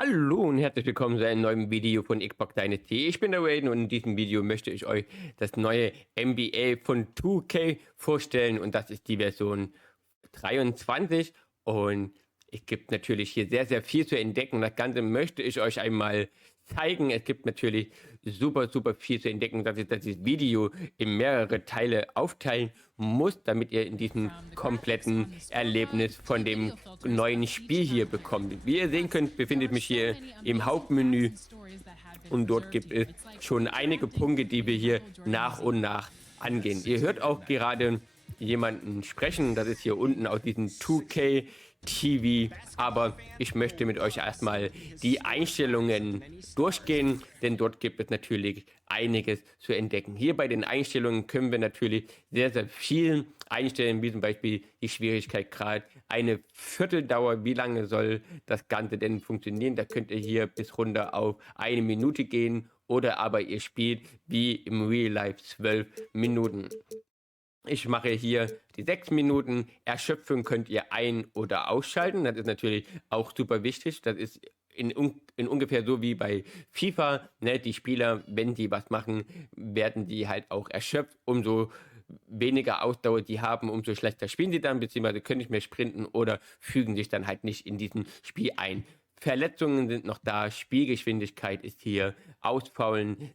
Hallo und herzlich willkommen zu einem neuen Video von Xbox Dynasty. Ich bin der Wayne und in diesem Video möchte ich euch das neue NBA von 2K vorstellen und das ist die Version 23 und es gibt natürlich hier sehr, sehr viel zu entdecken. Das Ganze möchte ich euch einmal zeigen. Es gibt natürlich super, super viel zu entdecken, dass ich das Video in mehrere Teile aufteilen muss, damit ihr in diesem kompletten Erlebnis von dem neuen Spiel hier bekommt. Wie ihr sehen könnt, befinde ich mich hier im Hauptmenü und dort gibt es schon einige Punkte, die wir hier nach und nach angehen. Ihr hört auch gerade jemanden sprechen, das ist hier unten aus diesem 2K TV, aber ich möchte mit euch erstmal die Einstellungen durchgehen, denn dort gibt es natürlich einiges zu entdecken. Hier bei den Einstellungen können wir natürlich sehr, sehr viel einstellen, wie zum Beispiel die Schwierigkeitsgrad, eine Vierteldauer, wie lange soll das Ganze denn funktionieren, da könnt ihr hier bis runter auf 1 Minute gehen oder aber ihr spielt wie im Real Life 12 Minuten. Ich mache hier die 6 Minuten. Erschöpfung könnt ihr ein- oder ausschalten. Das ist natürlich auch super wichtig. Das ist in ungefähr so wie bei FIFA. Ne? Die Spieler, wenn die was machen, werden die halt auch erschöpft. Umso weniger Ausdauer die haben, umso schlechter spielen sie dann, beziehungsweise können nicht mehr sprinten oder fügen sich dann halt nicht in diesem Spiel ein. Verletzungen sind noch da. Spielgeschwindigkeit ist hier. Ausfaulen,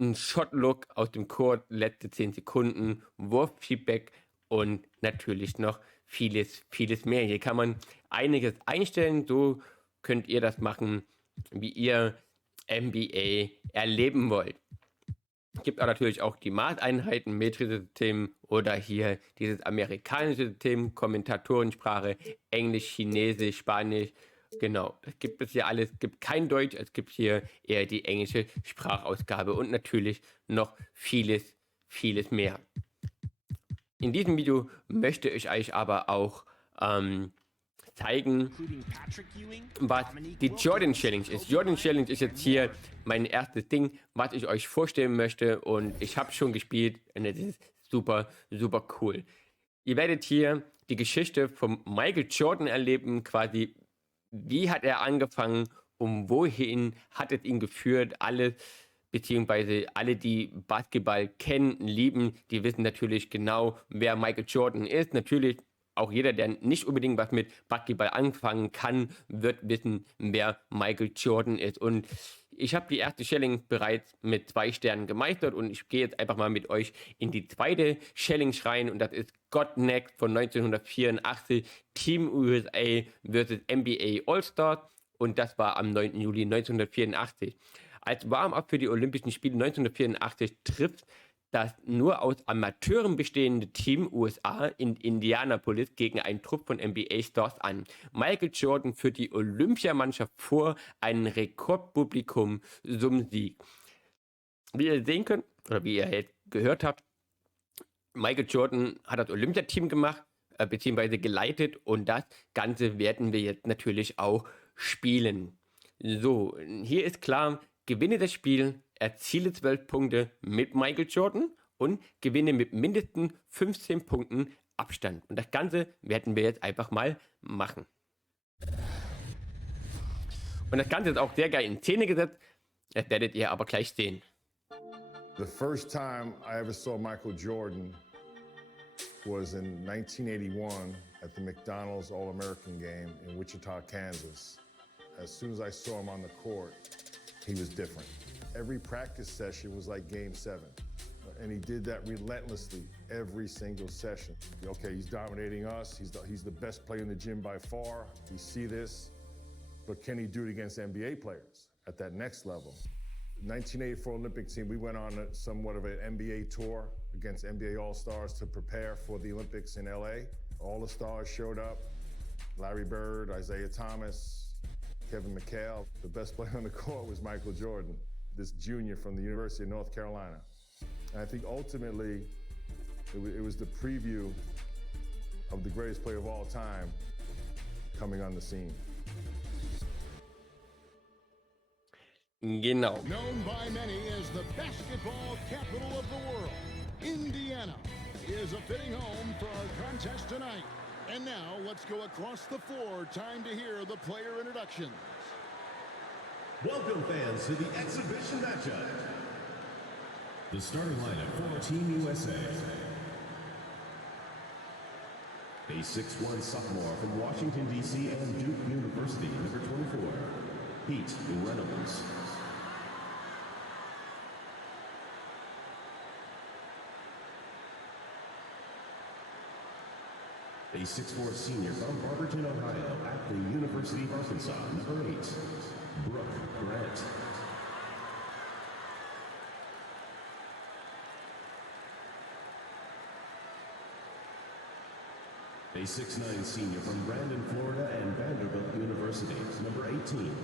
ein Shotlook aus dem Court, letzte 10 Sekunden, Wurffeedback und natürlich noch vieles, vieles mehr. Hier kann man einiges einstellen, so könnt ihr das machen, wie ihr NBA erleben wollt. Es gibt aber natürlich auch die Maßeinheiten, metrische System oder hier dieses amerikanische System, Kommentatorensprache, Englisch, Chinesisch, Spanisch. Genau, das gibt es hier alles. Es gibt kein Deutsch, es gibt hier eher die englische Sprachausgabe und natürlich noch vieles, vieles mehr. In diesem Video möchte ich euch aber auch zeigen, was die Jordan Challenge ist. Jordan Challenge ist jetzt hier mein erstes Ding, was ich euch vorstellen möchte und ich habe schon gespielt und es ist super, super cool. Ihr werdet hier die Geschichte von Michael Jordan erleben, quasi wie hat er angefangen und wohin hat es ihn geführt, alles beziehungsweise alle, die Basketball kennen, lieben, die wissen natürlich genau, wer Michael Jordan ist. Natürlich auch jeder, der nicht unbedingt was mit Basketball anfangen kann, wird wissen, wer Michael Jordan ist. Und ich habe die erste Challenge bereits mit 2 Sternen gemeistert und ich gehe jetzt einfach mal mit euch in die zweite Challenge rein und das ist God Next von 1984, Team USA vs. NBA All-Stars und das war am 9. Juli 1984. Als Warm-up für die Olympischen Spiele 1984 trifft das nur aus Amateuren bestehende Team USA in Indianapolis gegen einen Trupp von NBA-Stars an. Michael Jordan führt die Olympiamannschaft vor ein Rekordpublikum zum Sieg. Wie ihr sehen könnt, oder wie ihr jetzt gehört habt, Michael Jordan hat das Olympiateam gemacht, beziehungsweise geleitet und das Ganze werden wir jetzt natürlich auch spielen. So, hier ist klar, gewinne das Spiel, erziele 12 Punkte mit Michael Jordan und gewinne mit mindestens 15 Punkten Abstand. Und das Ganze werden wir jetzt einfach mal machen. Und das Ganze ist auch sehr geil in Szene gesetzt, das werdet ihr aber gleich sehen. The first time I ever saw Michael Jordan was in 1981 at the McDonald's All-American game in Wichita, Kansas. As soon as I saw him on the court, he was different. Every practice session was like game 7. And he did that relentlessly every single session. Okay, he's dominating us. He's the best player in the gym by far. We see this. But can he do it against NBA players at that next level? 1984 Olympic team, we went on somewhat of an NBA tour against NBA All-Stars to prepare for the Olympics in LA. All the stars showed up. Larry Bird, Isaiah Thomas, Kevin McHale. The best player on the court was Michael Jordan, this junior from the University of North Carolina. And I think ultimately, it was the preview of the greatest player of all time coming on the scene. Genau. Known by many as the basketball capital of the world, Indiana is a fitting home for our contest tonight. And now let's go across the floor. Time to hear the player introductions. Welcome fans to the exhibition matchup. The starting lineup for Team USA. A 6'1" sophomore from Washington, D.C. and Duke University, number 24, Pete Reynolds. A 6'4" senior from Barberton, Ohio, at the University of Arkansas, number 8, Brooke Grant. A 6'9" senior from Brandon, Florida, and Vanderbilt University, number 18,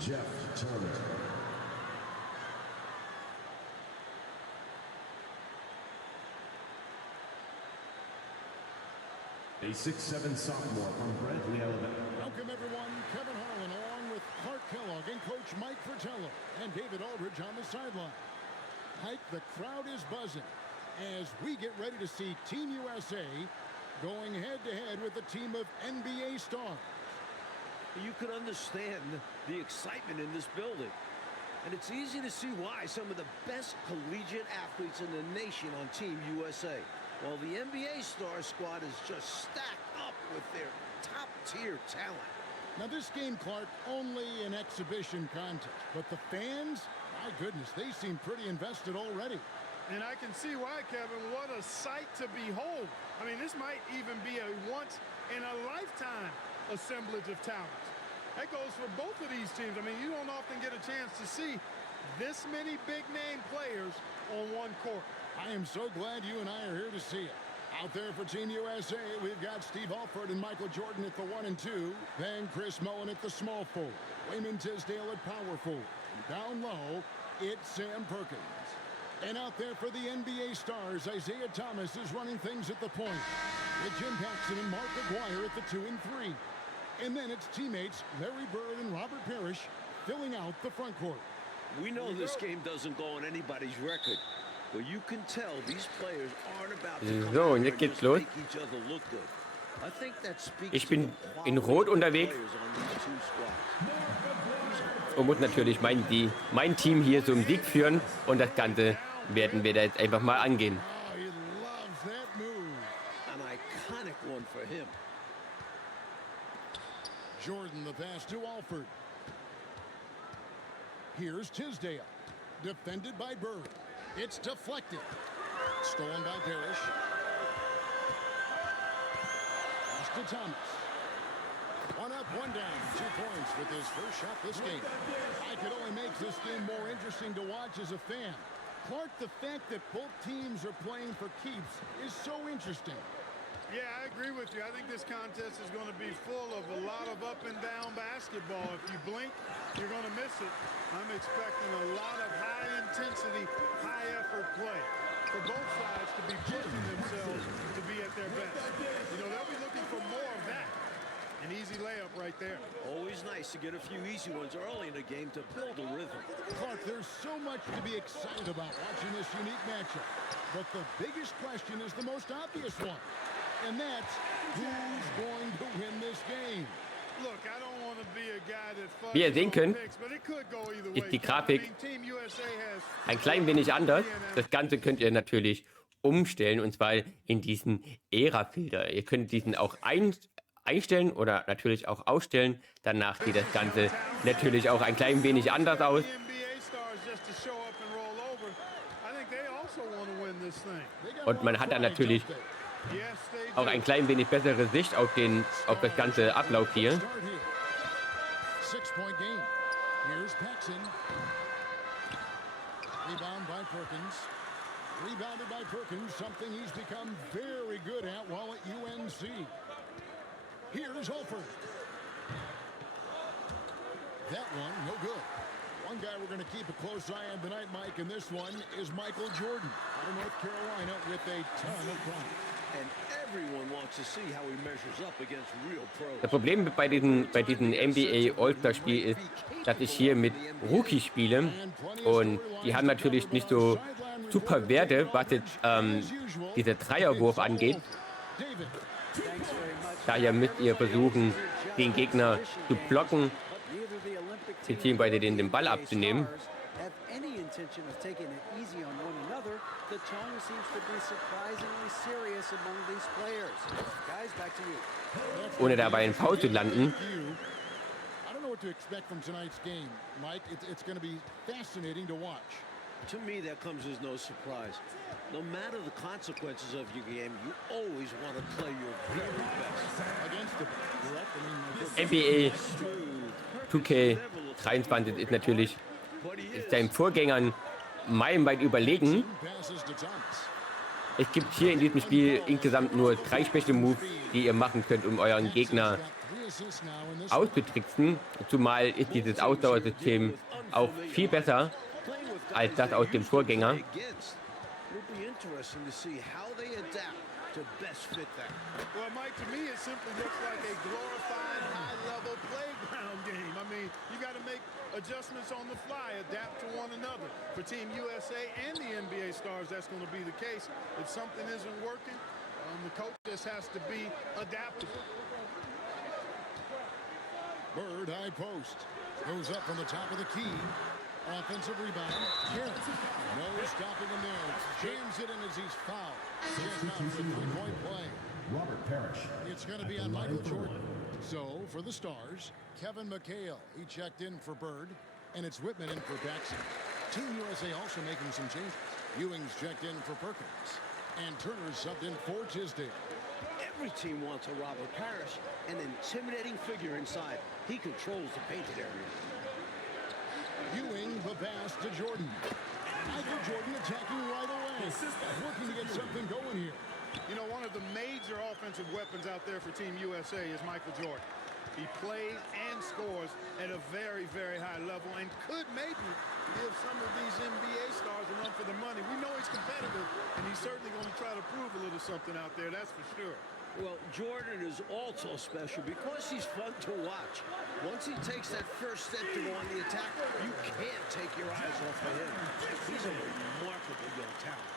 Jeff Turner. A 6'7" sophomore from Bradley, Alabama. Welcome everyone, Kevin Harlan along with Clark Kellogg and Coach Mike Fratello and David Aldridge on the sideline. Mike, the crowd is buzzing as we get ready to see Team USA going head-to-head with a team of NBA stars. You could understand the excitement in this building. And it's easy to see why some of the best collegiate athletes in the nation on Team USA. While the NBA star squad is just stacked up with their top-tier talent. Now this game, Clark, only an exhibition contest. But the fans, my goodness, they seem pretty invested already. And I can see why, Kevin. What a sight to behold. I mean, this might even be a once-in-a-lifetime assemblage of talent. That goes for both of these teams. I mean, you don't often get a chance to see this many big-name players on one court. I am so glad you and I are here to see it. Out there for Team USA, we've got Steve Alford and Michael Jordan at the 1 and 2. Then Chris Mullen at the small forward. Wayman Tisdale at power forward. And down low, it's Sam Perkins. And out there for the NBA stars, Isaiah Thomas is running things at the point. With Jim Paxson and Mark Aguirre at the 2 and 3. And then it's teammates Larry Bird and Robert Parrish filling out the front court. We know this game doesn't go on anybody's record. But you can tell these players aren't about to come So, out und and jetzt geht's just los. make each other look good. I think that speaks Ich to bin the in quality Rot of the unterwegs players on these two squads. und muss natürlich mein Team hier zum Sieg führen. Und das Ganze werden wir da jetzt einfach mal angehen. Oh, he loves that move. An iconic one for him. Jordan, the pass to Alford. Here's Tisdale. Defended by Bird. It's deflected. Stolen by Parrish. Pass to Thomas. One up, one down. 2 points with his first shot this game. It only makes this game more interesting to watch as a fan. Clark, the fact that both teams are playing for keeps is so interesting. Yeah, I agree with you. I think this contest is going to be full of a lot of up and down basketball. If you blink, you're going to miss it. I'm expecting a lot of high intensity, high effort play for both sides to be pushing themselves to be at their best. You know, they'll be looking for more of that. An easy layup right there. Always nice to get a few easy ones early in the game to build a rhythm. Clark, there's so much to be excited about watching this unique matchup. But the biggest question is the most obvious one. And that's who's going to win this game. Look, I don't want to be a guy that Wie ihr sehen könnt, picks, but it could go either ist way. die Grafik I mean, Team USA has ein klein wenig anders. Das Ganze könnt ihr natürlich umstellen, und zwar in diesen Ära-Filter. Ihr könnt diesen auch einstellen oder natürlich auch ausstellen. Danach sieht das Ganze natürlich auch ein klein wenig anders aus. Und man hat dann natürlich auch ein klein wenig bessere Sicht auf das ganze Ablauf hier. 6-point game. Here's Paxson. Rebound by Perkins. Rebounded by Perkins, something he's become very good at while at UNC. Here's Holford. That one, no good. One guy we're going to keep a close eye on tonight, Mike, and this one is Michael Jordan out of North Carolina with a ton of pride. And everyone wants to see how he measures up against real pros. Das Problem bei diesem NBA All-Star-Spiel ist, dass ich hier mit Rookies spiele, und die haben natürlich nicht so super Werte, was jetzt dieser Dreierwurf angeht. Daher müsst ihr versuchen, den Gegner zu blocken die Teambeide den Ball abzunehmen. Have any intention of taking it easy on one another, the tone seems to be surprisingly serious among these players. Guys, back to you. Ohne dabei einen Foul zu landen. I don't know what to expect from tonight's game, Mike. It's going to be fascinating to watch. To me, that comes as no surprise. No matter the consequences of your game, you always want to play your very best. Against the threat, I mean, NBA 2K23 ist natürlich seinen Vorgängern meilenweit überlegen. passes to Thomas. Es gibt hier in diesem Spiel insgesamt nur 3 Special Moves, die ihr machen könnt, um euren Gegner Three assists now in this auszutricksen. Zumal ist dieses Ausdauersystem auch viel besser als das aus dem Vorgänger. It'll be interesting to see how they adapt to best fit that. Well, Mike, to me, it simply looks like a glorified high-level playground game. I mean, you got to make adjustments on the fly, adapt to one another. For Team USA and the NBA stars, that's going to be the case. If something isn't working, the coach just has to be adaptable. Bird high post. Goes up from the top of the key. Offensive rebound. Garrett. No stopping him there. Jams it in as he's fouled. Just out for a three-point play. Robert Parrish. It's going to be on Michael Jordan. So, for the Stars, Kevin McHale. He checked in for Bird. And it's Whitman in for Paxson. Team USA also making some changes. Ewing's checked in for Perkins. And Turner's subbed in for Tisdale. Every team wants a Robert Parrish, an intimidating figure inside. He controls the painted area. Ewing, the pass to Jordan. Michael Jordan attacking right away. Working to get something going here. You know, one of the major offensive weapons out there for Team USA is Michael Jordan. He plays and scores at a very, very high level and could maybe give some of these NBA stars a run for the money. We know he's competitive, and he's certainly going to try to prove a little something out there, that's for sure. Well, Jordan is also special because he's fun to watch. Once he takes that first step to go on the attack, you can't take your eyes off of him. He's a remarkable young talent.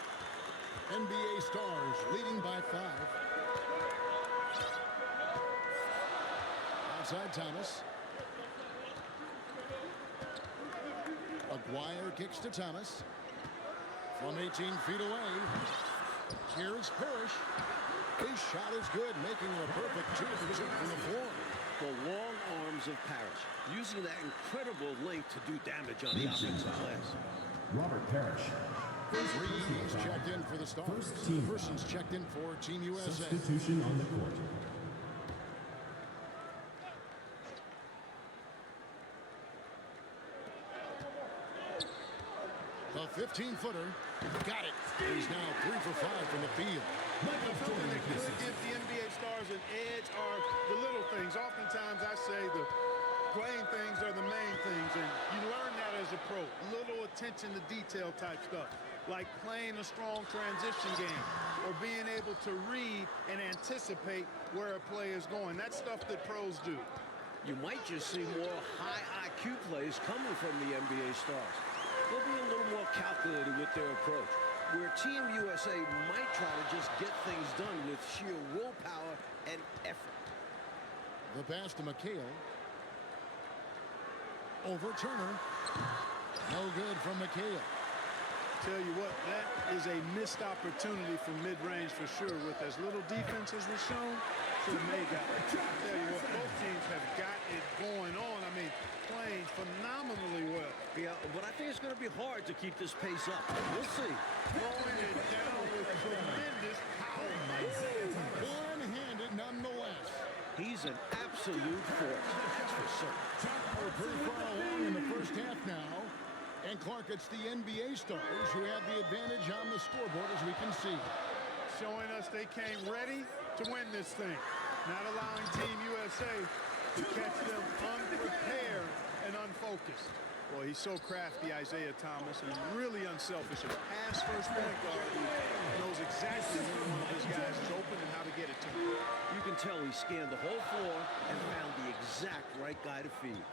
NBA stars leading by 5. Outside Thomas. Aguirre kicks to Thomas. From 18 feet away. Here's Parrish. His shot is good, making a perfect 2 for 2 from the floor. The long arms of Parrish, using that incredible length to do damage on the offensive glass. Robert Parrish. Reeves checked in for the Stars. First team Person's checked in for Team USA. Substitution on the court. The 15-footer. Got it. He's now 3 for 5 from the field. Something that could give the NBA stars an edge are the little things. Oftentimes I say the playing things are the main things, and you learn that as a pro. Little attention to detail type stuff, like playing a strong transition game or being able to read and anticipate where a play is going. That's stuff that pros do. You might just see more high IQ plays coming from the NBA stars. They'll be a little more calculated with their approach, where Team USA might try to just get things done with sheer willpower and effort. The pass to McHale. Over Turner. No good from McHale. Tell you what, that is a missed opportunity from mid-range for sure. With as little defense as was shown, should have made that. I tell you what, both teams have got it going on. I mean, playing phenomenally well. Yeah, but I think it's going to be hard to keep this pace up. We'll see. Throwing it down with tremendous power. One-handed nonetheless. He's an absolute force, that's for certain. We're pretty far along in the first half now. And Clark, it's the NBA stars who have the advantage on the scoreboard, as we can see. Showing us they came ready to win this thing. Not allowing Team USA to catch them unprepared and unfocused. Boy, he's so crafty, Isaiah Thomas, and really unselfish. A pass-first point guard who knows exactly when one of his guys is open and how to get it to him. You can tell he scanned the whole floor and found the exact right guy to feed.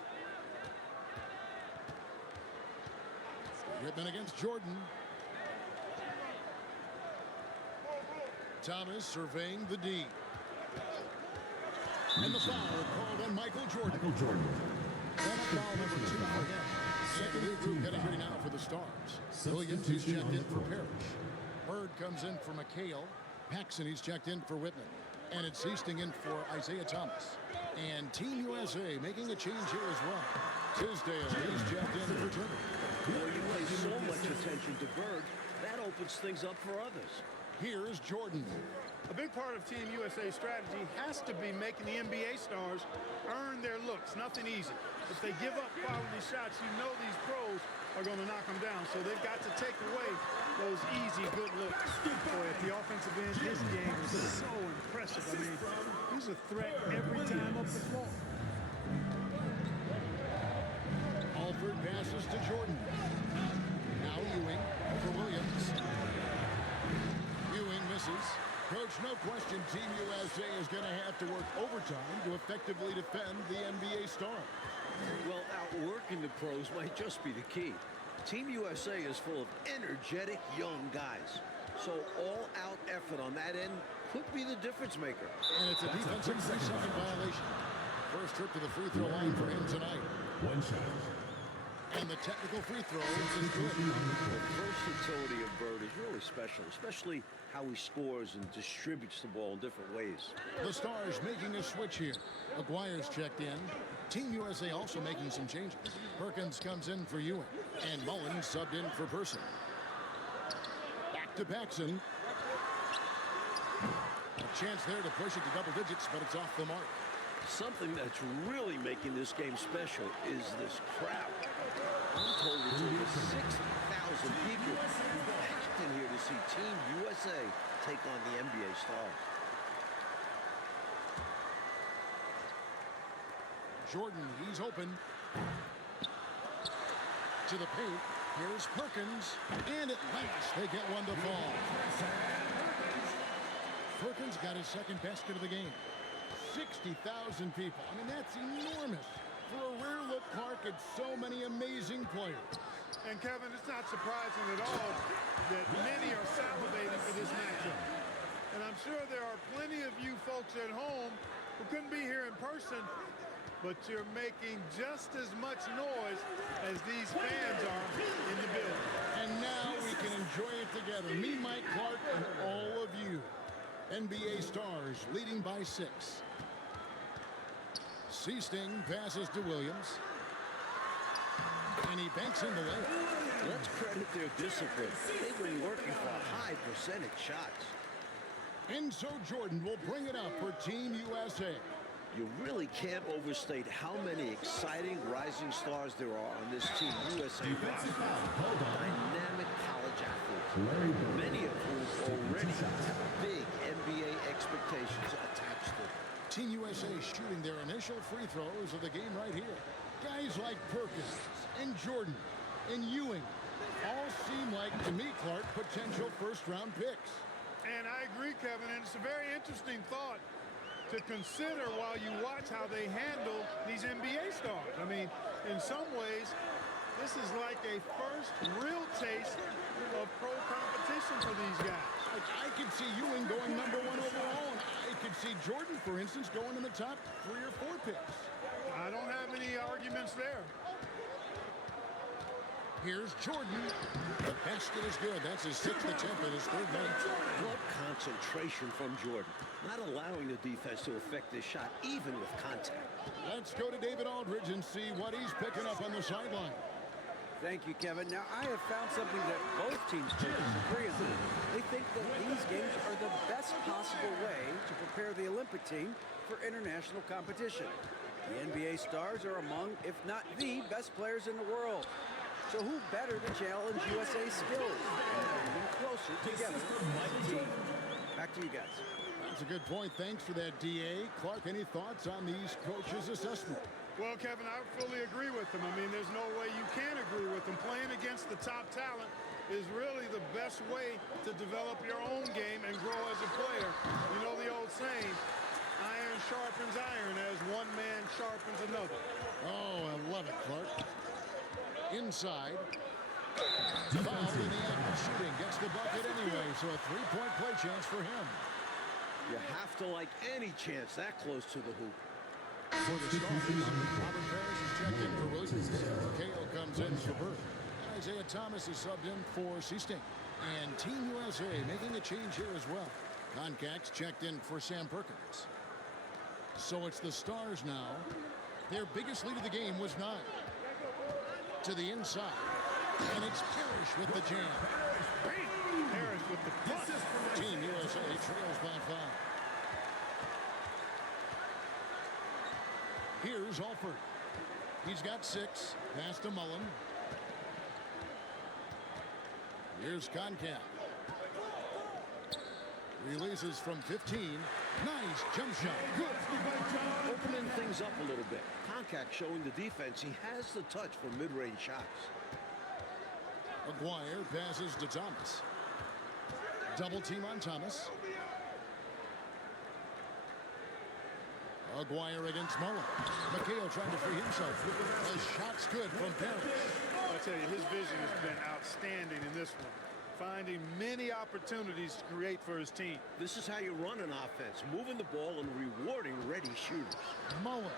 Whitman against Jordan. Thomas surveying the D. And the foul called on Michael Jordan. Michael Jordan. That's foul number 2 for him. And the new group getting ready now for the Stars. Williams, he's checked in for Parrish. Bird comes in for McHale. Paxson, he's checked in for Whitman. And it's Easting in for Isaiah Thomas. And Team USA making a change here as well. Tisdale, he's checked in for Germany. Well, you pay so much attention to Bird, that opens things up for others. Here's Jordan. A big part of Team USA's strategy has to be making the NBA stars earn their looks. Nothing easy. If they give up quality shots, you know these pros are going to knock them down. So they've got to take away those easy, good looks. Boy, at the offensive end, his game is so impressive. I mean, he's a threat every time up the floor. Alford passes to Jordan. Now Ewing for Williams. Ewing misses. Coach, no question Team USA is going to have to work overtime to effectively defend the NBA star. Well, outworking the pros might just be the key. Team USA is full of energetic young guys. So all-out effort on that end could be the difference maker. And it's a defensive 3-second violation. First trip to the free throw line for him tonight. One shot. And the technical free throw is good. The versatility of Bird is really special, especially how he scores and distributes the ball in different ways. The Stars making a switch here. Aguirre's checked in. Team USA also making some changes. Perkins comes in for Ewing. And Mullins subbed in for Person. Back to Paxson. A chance there to push it to double digits, but it's off the mark. Something that's really making this game special is this crowd. I'm told it's over 6,000 people packed in here to see Team USA take on the NBA stars. Jordan, he's open. To the paint. Here's Perkins. And at last, they get one to fall. Perkins got his second basket of the game. 60,000 people. I mean, that's enormous. For a rare look, Clark, at so many amazing players. And Kevin, it's not surprising at all that many are salivating for this matchup. And I'm sure there are plenty of you folks at home who couldn't be here in person, but you're making just as much noise as these fans are in the building. And now we can enjoy it together. Me, Mike Clark, and all of you. NBA Stars leading by 6. Seasting passes to Williams. And he banks in the layup. Let's credit their discipline. They've been working for high percentage shots. And so Jordan will bring it up for Team USA. You really can't overstate how many exciting rising stars there are on this Team USA roster. Dynamic college athletes, many of whom already have big NBA expectations attached to them. Team USA shooting their initial free throws of the game right here. Guys like Perkins and Jordan and Ewing all seem like, to me, Clark, potential first-round picks. And I agree, Kevin, and it's a very interesting thought to consider while you watch how they handle these NBA stars. I mean, in some ways, this is like a first real taste of pro competition for these guys. I could see Ewing going #1 overall, and I could see Jordan, for instance, going in the top 3 or 4 picks. I don't have any arguments there. Here's Jordan. The basket is good. That's his 6th attempt in his 3rd night. What concentration from Jordan, not allowing the defense to affect this shot, even with contact. Let's go to David Aldridge and see what he's picking up on the sideline. Thank you, Kevin. Now, I have found something that both teams disagree on. They think that these games are the best possible way to prepare the Olympic team for international competition. The NBA stars are among, if not the best players in the world. So who better to challenge USA's skills and bring them closer together as a team? Back to you guys. That's a good point. Thanks for that, D.A. Clark, any thoughts on these coaches' assessment? Well, Kevin, I fully agree with them. I mean, there's no way you can agree with them. Playing against the top talent is really the best way to develop your own game and grow as a player. You know the old saying, iron sharpens iron as one man sharpens another. Oh, I love it, Clark. Inside. Foul in the act of shooting. Gets the bucket anyway, so a 3-point play chance for him. You have to like any chance that close to the hoop. For the Stars, Robert Parrish is checked in for Williams. Kale comes in for Bird. Isaiah Thomas is subbed in for Seasting. And Team USA making a change here as well. Concax checked in for Sam Perkins. So it's the Stars now. Their biggest lead of the game was 9. To the inside. And it's Parrish with the jam. Harris with the punt. Team USA trails by 5. Here's Alford. He's got 6. Pass to Mullen. Here's Concap. Releases from 15. Nice jump shot. Good. Opening things up a little bit. Concac showing the defense he has the touch for mid-range shots. Aguirre passes to Thomas. Double team on Thomas. Aguirre against Mullen. McHale trying to free himself. The shot's good from Parrish. I tell you, his vision has been outstanding in this one. Finding many opportunities to create for his team. This is how you run an offense, moving the ball and rewarding ready shooters. Mullen.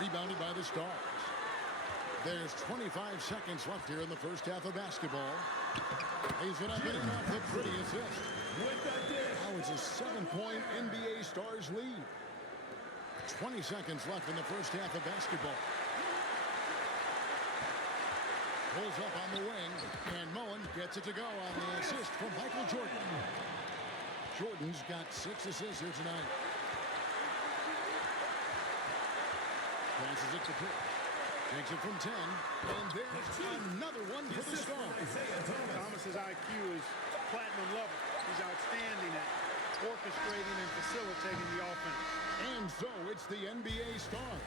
Rebounded by the Stars. There's 25 seconds left here in the first half of basketball. He's going to get it off the pretty assist. Now it's a 7-point NBA Stars lead. 20 seconds left in the first half of basketball. Pulls up on the wing, and Mullen gets it to go on the assist from Michael Jordan. Jordan's got 6 assists here tonight. Passes it to Pitt. Takes it from 10, and there's another one for the Stars. Thomas's IQ is platinum level. He's outstanding at orchestrating and facilitating the offense. And so it's the NBA Stars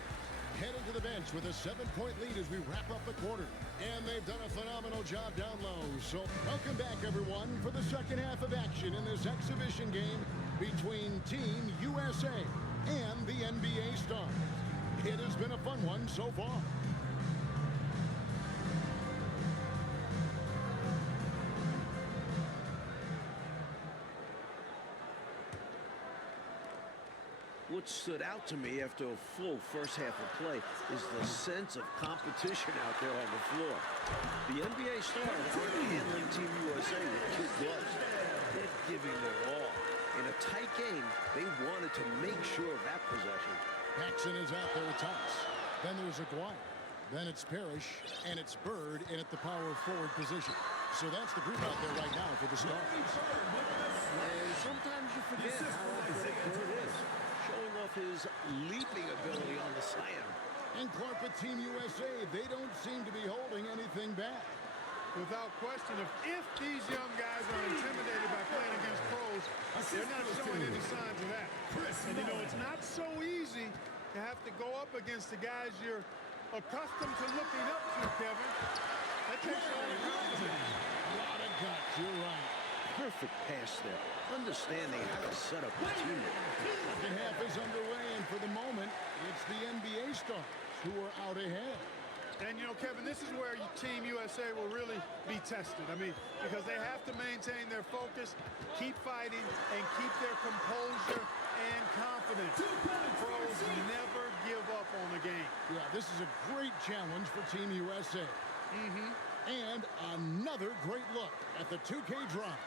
headed to the bench with a 7-point lead as we wrap up the quarter. And they've done a phenomenal job down low. So welcome back, everyone, for the second half of action in this exhibition game between Team USA and the NBA Stars. It has been a fun one so far. What stood out to me after a full first half of play is the sense of competition out there on the floor. The NBA Stars aren't handling Team USA with kid gloves. They're giving their all. In a tight game, they wanted to make sure of that possession. Paxson is out there with Thomas. Then there's Aguirre. Then it's Parrish, and it's Bird in at the power forward position. So that's the group out there right now for the Stars. And sometimes you forget how athletic Bird is, showing off his leaping ability on the slam. And Clark with Team USA, they don't seem to be holding anything back. Without question, if these young guys are intimidated by playing against pros, they're not showing any signs of that. And you know, it's not so easy to have to go up against the guys you're accustomed to looking up to, Kevin. That takes a lot of confidence. A lot of guts, you're right. Perfect pass there, understanding how to set up his teammate. Second half is underway, and for the moment, it's the NBA Stars who are out ahead. And, you know, Kevin, this is where Team USA will really be tested. I mean, because they have to maintain their focus, keep fighting, and keep their composure and confidence. Pros never give up on the game. Yeah, this is a great challenge for Team USA. And another great look at the 2K drive.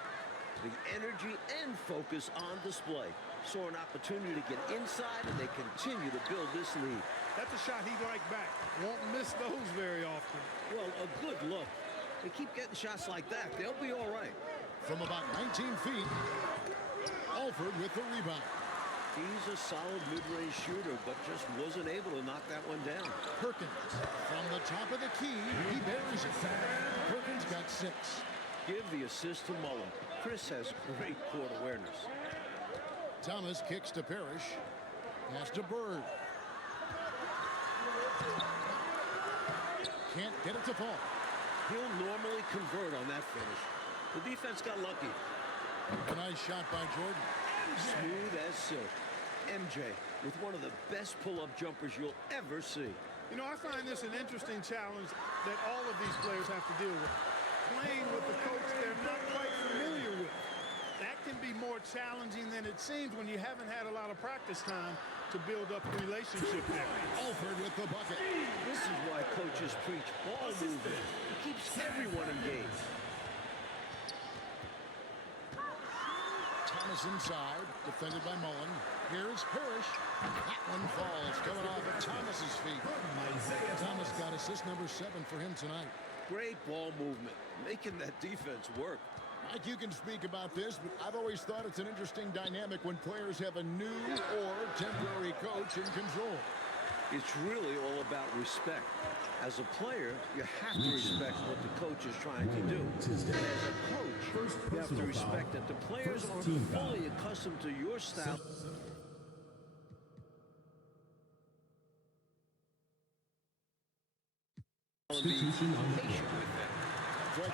The energy and focus on display. Saw an opportunity to get inside, and they continue to build this lead. That's a shot he'd like back. Won't miss those very often. Well, a good look. They keep getting shots like that, they'll be all right. From about 19 feet, Alford with the rebound. He's a solid mid-range shooter, but just wasn't able to knock that one down. Perkins from the top of the key, he buries it. Perkins got 6. Give the assist to Mullen. Chris has great court awareness. Thomas kicks to Parrish. Pass to Bird. Can't get it to fall. He'll normally convert on that finish. The defense got lucky. A nice shot by Jordan. Smooth as silk. MJ with one of the best pull-up jumpers you'll ever see. You know, I find this an interesting challenge that all of these players have to deal with. Playing with the coach they're not quite familiar with. That can be more challenging than it seems when you haven't had a lot of practice time to build up a relationship there. Alford with the bucket. This is why coaches preach ball movement. It keeps everyone engaged. Thomas inside, defended by Mullen. Here's Parrish. That one falls, coming off of Thomas's feet. Thomas got assist number 7 for him tonight. Great ball movement, making that defense work. Mike, you can speak about this, but I've always thought it's an interesting dynamic when players have a new or temporary coach in control. It's really all about respect. As a player, you have to respect what the coach is trying to do. And as a coach, you have to respect that the players aren't fully accustomed to your style. Great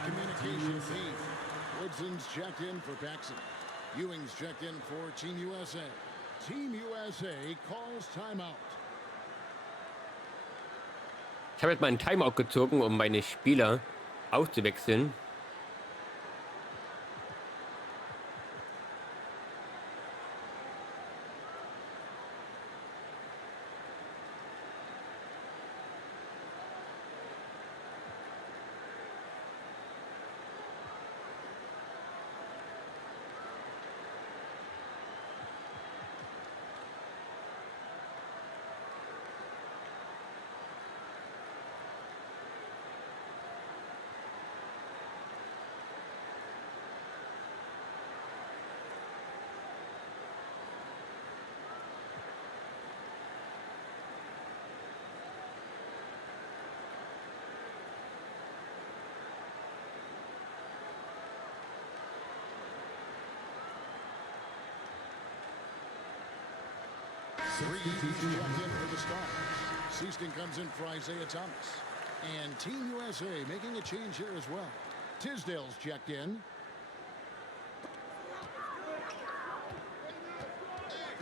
communication key. Woodson's checked in for Paxson. Ewing's checked in for Team USA. Team USA calls timeout. Ich habe jetzt mal einen Timeout gezogen, um meine Spieler auszuwechseln. Three checked in for the Stars. Seaston comes in for Isaiah Thomas. And Team USA making a change here as well. Tisdale's checked in.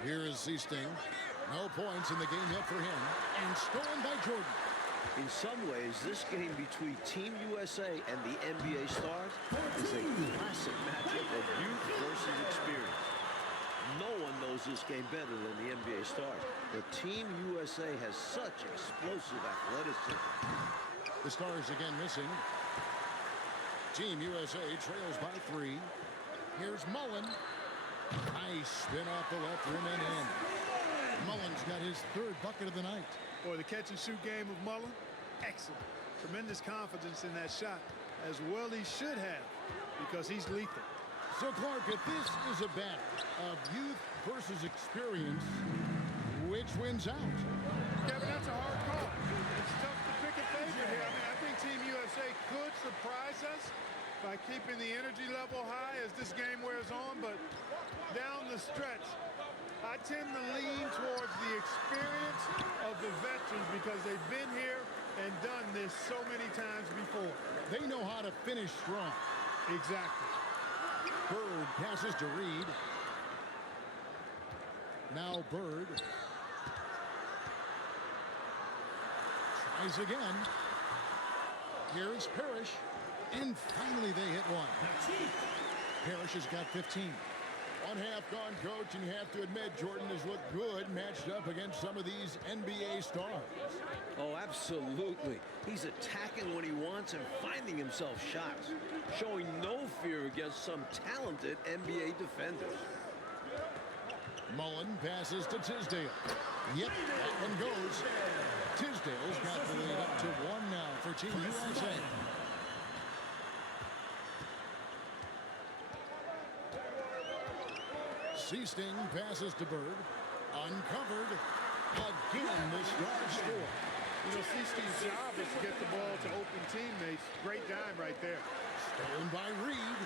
Here is Seaston. No points in the game yet for him. And stolen by Jordan. In some ways, this game between Team USA and the NBA stars is a classic matchup of youth versus experience. No one knows this game better than the NBA stars, but Team USA has such explosive athleticism. The Stars again missing. Team USA trails by 3. Here's Mullen. Nice spin off the left rim and in. Mullen's got his 3rd bucket of the night. Boy, the catch-and-shoot game of Mullen, excellent. Tremendous confidence in that shot, as well he should have, because he's lethal. So, Clark, if this is a battle of youth versus experience, which wins out? Kevin, that's a hard call. It's tough to pick a favorite here. I think Team USA could surprise us by keeping the energy level high as this game wears on, but down the stretch, I tend to lean towards the experience of the veterans because they've been here and done this so many times before. They know how to finish strong. Exactly. Bird passes to Reed. Now Bird. Tries again. Here's Parrish. And finally they hit one. Parrish has got 15. One half gone, Coach, and you have to admit Jordan has looked good matched up against some of these NBA stars. Oh, absolutely. He's attacking when he wants and finding himself shots, showing no fear against some talented NBA defenders. Mullen passes to Tisdale. Yep, that one goes. Tisdale's got the lead up to 1 now for Team USA. Seasting passes to Bird. Uncovered. Again, the Stars score. You know, Seasting's job is to get the ball to open teammates. Great dime right there. Stolen by Reed.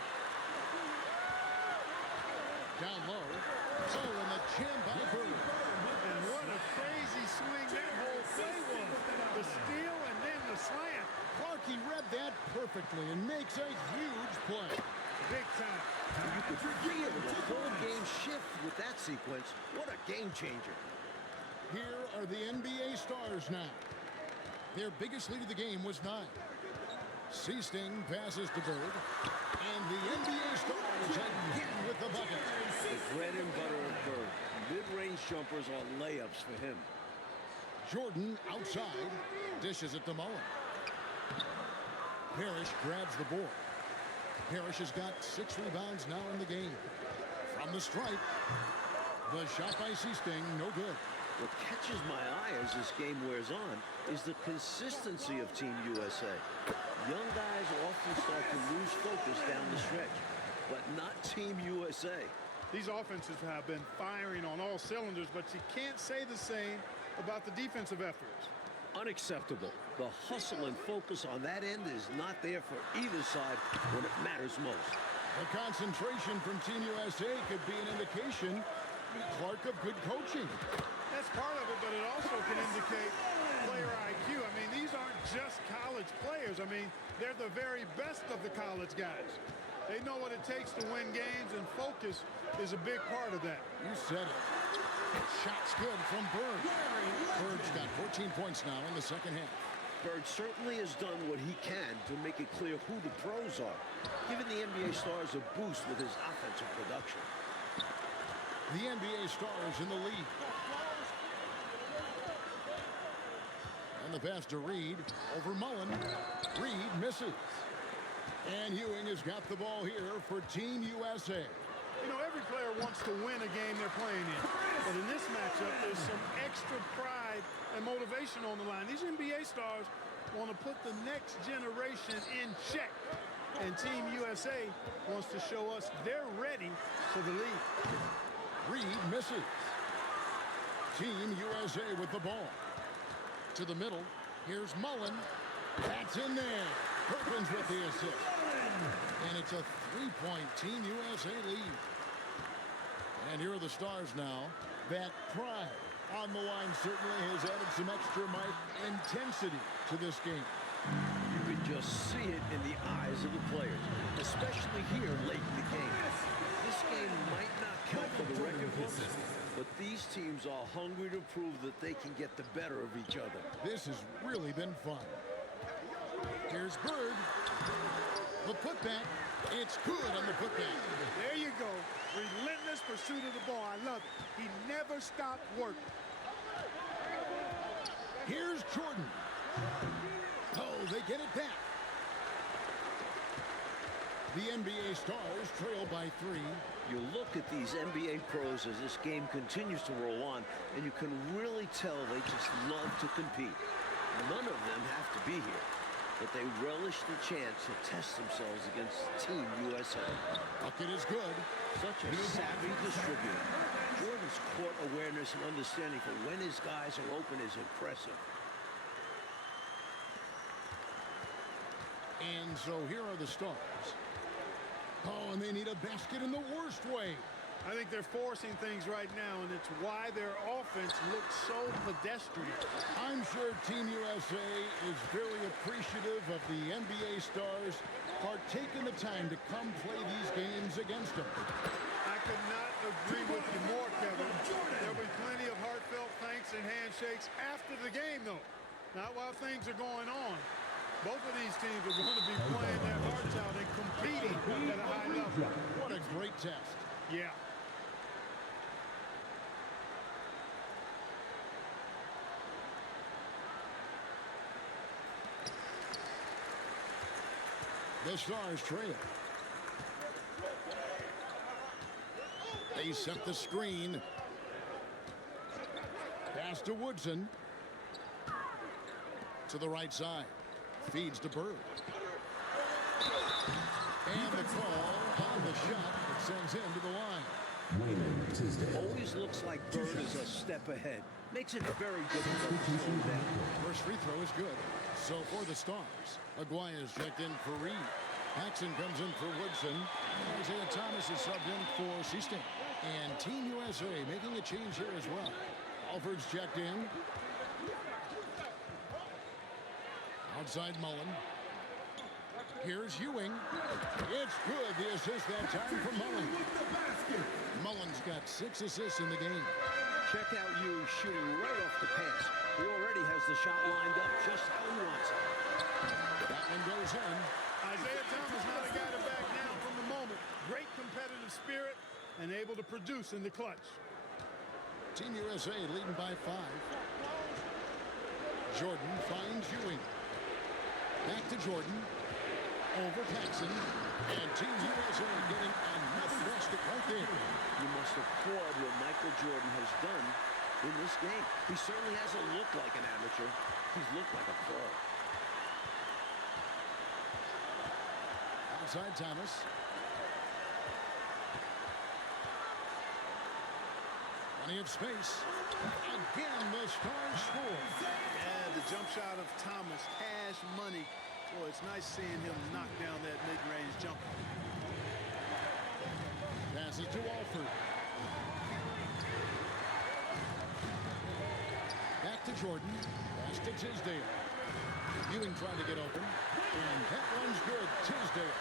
Down low. Oh, and the jam by Bird. And what a crazy swing that whole play was. The steal and then the slam. Clark, he read that perfectly and makes a huge play. Big time. You could feel the whole game shift with that sequence. What a game changer. Here are the NBA stars now. Their biggest lead of the game was 9. Seasting passes to Bird. And the NBA stars again with the bucket. The bread and butter of Bird. Mid-range jumpers are layups for him. Jordan outside, dishes it to Mullen. Parrish grabs the board. Parrish has got 6 rebounds now in the game. From the stripe, the shot by Seasting, no good. What catches my eye as this game wears on is the consistency of Team USA. Young guys often start to lose focus down the stretch, but not Team USA. These offenses have been firing on all cylinders, but you can't say the same about the defensive efforts. Unacceptable. The hustle and focus on that end is not there for either side when it matters most. The concentration from Team USA could be an indication, Clark, of good coaching. That's part of it, but it also can indicate player IQ. I mean, these aren't just college players. I mean, they're the very best of the college guys. They know what it takes to win games, and focus is a big part of that. You said it. Shot's good from Bird. Bird's got 14 points now in the second half. Bird certainly has done what he can to make it clear who the pros are, giving the NBA stars a boost with his offensive production. The NBA stars in the lead. And the pass to Reed over Mullen. Reed misses. And Ewing has got the ball here for Team USA. You know, every player wants to win a game they're playing in. But in this matchup, there's some extra pride and motivation on the line. These NBA stars want to put the next generation in check. And Team USA wants to show us they're ready for the lead. Reed misses. Team USA with the ball. To the middle. Here's Mullen. That's in there. Perkins with the assist. And it's a 3-point Team USA lead. And here are the stars now. That pride on the line certainly has added some extra might, intensity to this game. You can just see it in the eyes of the players, especially here late in the game. This game might not count for the record books, but these teams are hungry to prove that they can get the better of each other. This has really been fun. Here's Bird. The putback. It's good on the putback. There you go. Relentless pursuit of the ball. I love it. He never stopped working. Here's Jordan. Oh, they get it back. The NBA stars trail by 3. You look at these NBA pros as this game continues to roll on, and you can really tell they just love to compete. None of them have to be here, but they relish the chance to test themselves against Team USA. Bucket is good. Such a savvy distributor. Jordan's court awareness and understanding for when his guys are open is impressive. And so here are the stars. Oh, and they need a basket in the worst way. I think they're forcing things right now, and it's why their offense looks so pedestrian. I'm sure Team USA is very appreciative of the NBA stars for taking the time to come play these games against them. I could not agree with you more, Kevin. There'll be plenty of heartfelt thanks and handshakes after the game, though. Not while things are going on. Both of these teams are going to be playing their hearts out and competing at a high level. What a great test. Yeah. The stars trail. They set the screen. Pass to Woodson. To the right side. Feeds to Bird. And the call on the shot that sends him to the line. Always looks like Bird is a step ahead. Makes it very difficult to slow down. First free throw is good. So for the stars, Aguaya's checked in for Reed. Paxson comes in for Woodson. Isaiah Thomas is subbed in for Seasting. And Team USA making a change here as well. Alford's checked in. Outside Mullen. Here's Ewing. It's good. The assist that time from Mullen. Mullen's got 6 assists in the game. Check out Ewing shooting right off the pass. He already has the shot lined up just how he wants it. That one goes in. Isaiah Thomas not a guy to back down competitive spirit and able to produce in the clutch. Team USA leading by 5. Jordan finds Ewing. Back to Jordan. Over Paxson. And Team USA getting another basket right there. You must applaud what Michael Jordan has done in this game. He certainly hasn't looked like an amateur. He's looked like a pro. Outside Thomas. Plenty of space. Again, the Stars score. Yeah, the jump shot of Thomas, cash money. Boy, it's nice seeing him knock down that mid-range jumper. Passes to Alford. Back to Jordan. Pass to Tisdale. Ewing trying to get open. And that one's good. Tisdale.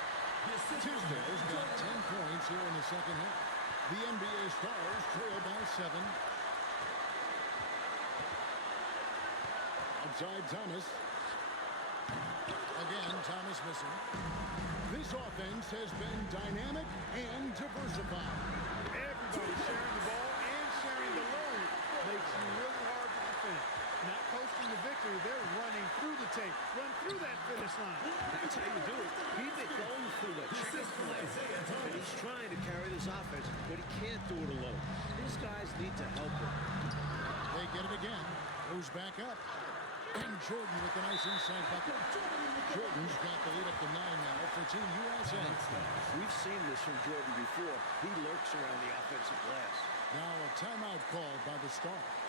Tisdale's got 10 points here in the second half. The NBA Stars trail by 7. Outside Thomas. Again, Thomas missing. This offense has been dynamic and diversified. Everybody sharing the ball and sharing the load makes you really hard to defend. Not posting the victory, they're running through the tape. Run through that finish line. That's how you do it. He's been going through the chicken play. And he's trying to carry this offense, but he can't do it alone. These guys need to help him. They get it again. Goes back up. And Jordan with the nice inside bucket. Jordan's got the lead up to 9 now for Team USA. We've seen this from Jordan before. He lurks around the offensive glass. Now a timeout called by the Stars.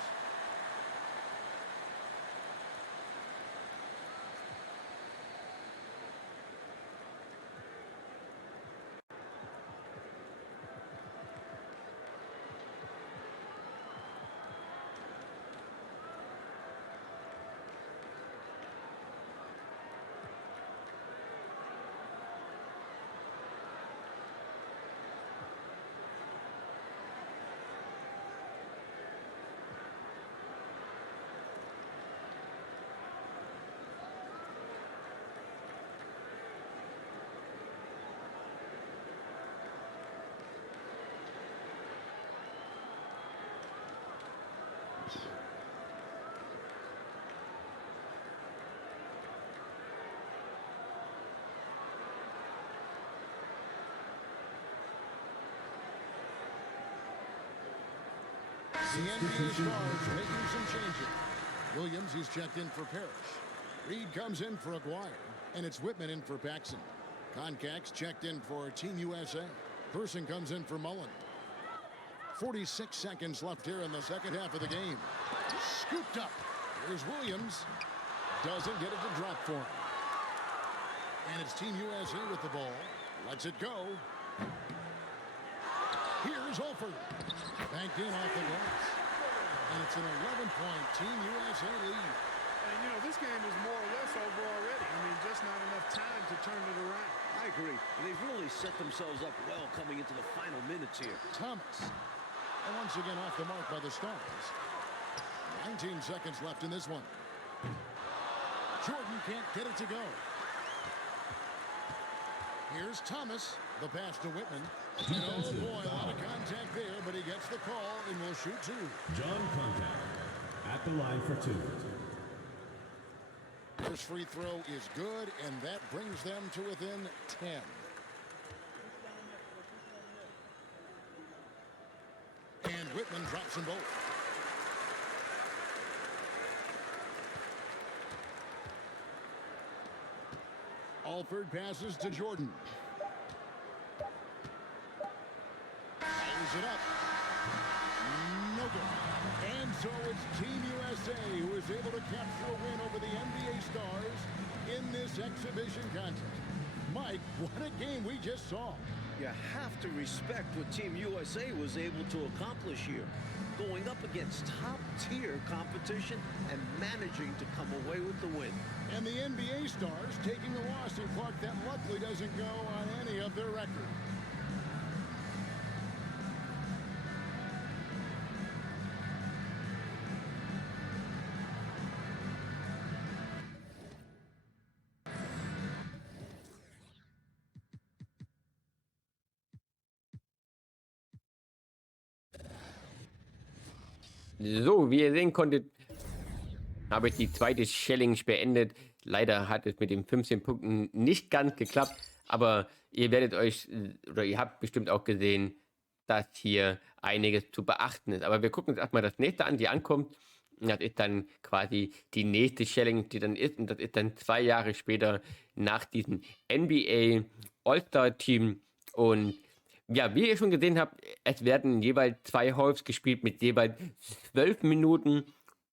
The NBA Stars making some changes. Williams, he's checked in for Parrish. Reed comes in for Aguirre. And it's Whitman in for Paxson. Concax checked in for Team USA. Person comes in for Mullen. 46 seconds left here in the second half of the game. Scooped up. Here's Williams. Doesn't get it to drop for him. And it's Team USA with the ball. Lets it go. Here's Alford. Banked in off the glass. And it's an 11-point Team USA lead. And, you know, this game is more or less over already. I mean, just not enough time to turn it around. I agree. They've really set themselves up well coming into the final minutes here. Thomas. And once again off the mark by the Stars. 19 seconds left in this one. Jordan can't get it to go. Here's Thomas. The pass to Whitman. And oh boy, a lot of contact there, but he gets the call and will shoot 2. John Contact at the line for 2. First free throw is good, and that brings them to within 10. And Whitman drops them both. Alford passes to Jordan. Fires it up. No good. And so it's Team USA who is able to capture a win over the NBA Stars in this exhibition contest. Mike, what a game we just saw. You have to respect what Team USA was able to accomplish here. Going up against top-tier competition and managing to come away with the win. And the NBA Stars taking a loss in Clark that luckily doesn't go on any of their records. So, wie ihr sehen konntet, habe ich die zweite Challenge beendet. Leider hat es mit den 15 Punkten nicht ganz geklappt, aber ihr werdet euch, oder ihr habt bestimmt auch gesehen, dass hier einiges zu beachten ist. Aber wir gucken uns erstmal das nächste an, die ankommt. Und das ist dann quasi die nächste Challenge, die dann ist. Und das ist dann 2 Jahre später nach diesem NBA All-Star-Team. Und ja, wie ihr schon gesehen habt, es werden jeweils 2 Halves gespielt mit jeweils 12 Minuten.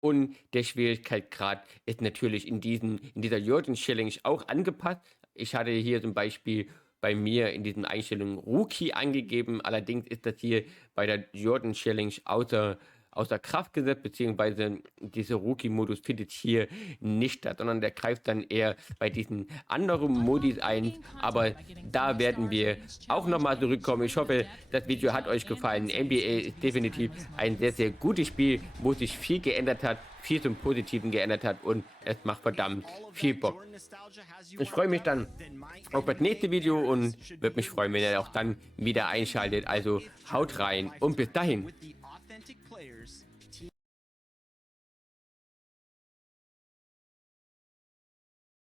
Und der Schwierigkeitsgrad ist natürlich in dieser Jordan Challenge auch angepasst. Ich hatte hier zum Beispiel bei mir in diesen Einstellungen Rookie angegeben. Allerdings ist das hier bei der Jordan Challenge außer Kraft gesetzt, beziehungsweise dieser Rookie-Modus findet hier nicht statt, sondern der greift dann eher bei diesen anderen Modis ein. Aber da werden wir auch nochmal zurückkommen. Ich hoffe, das Video hat euch gefallen. NBA ist definitiv ein sehr, sehr gutes Spiel, wo sich viel geändert hat, viel zum Positiven geändert hat und es macht verdammt viel Bock. Ich freue mich dann auf das nächste Video und würde mich freuen, wenn ihr auch dann wieder einschaltet. Also haut rein und bis dahin.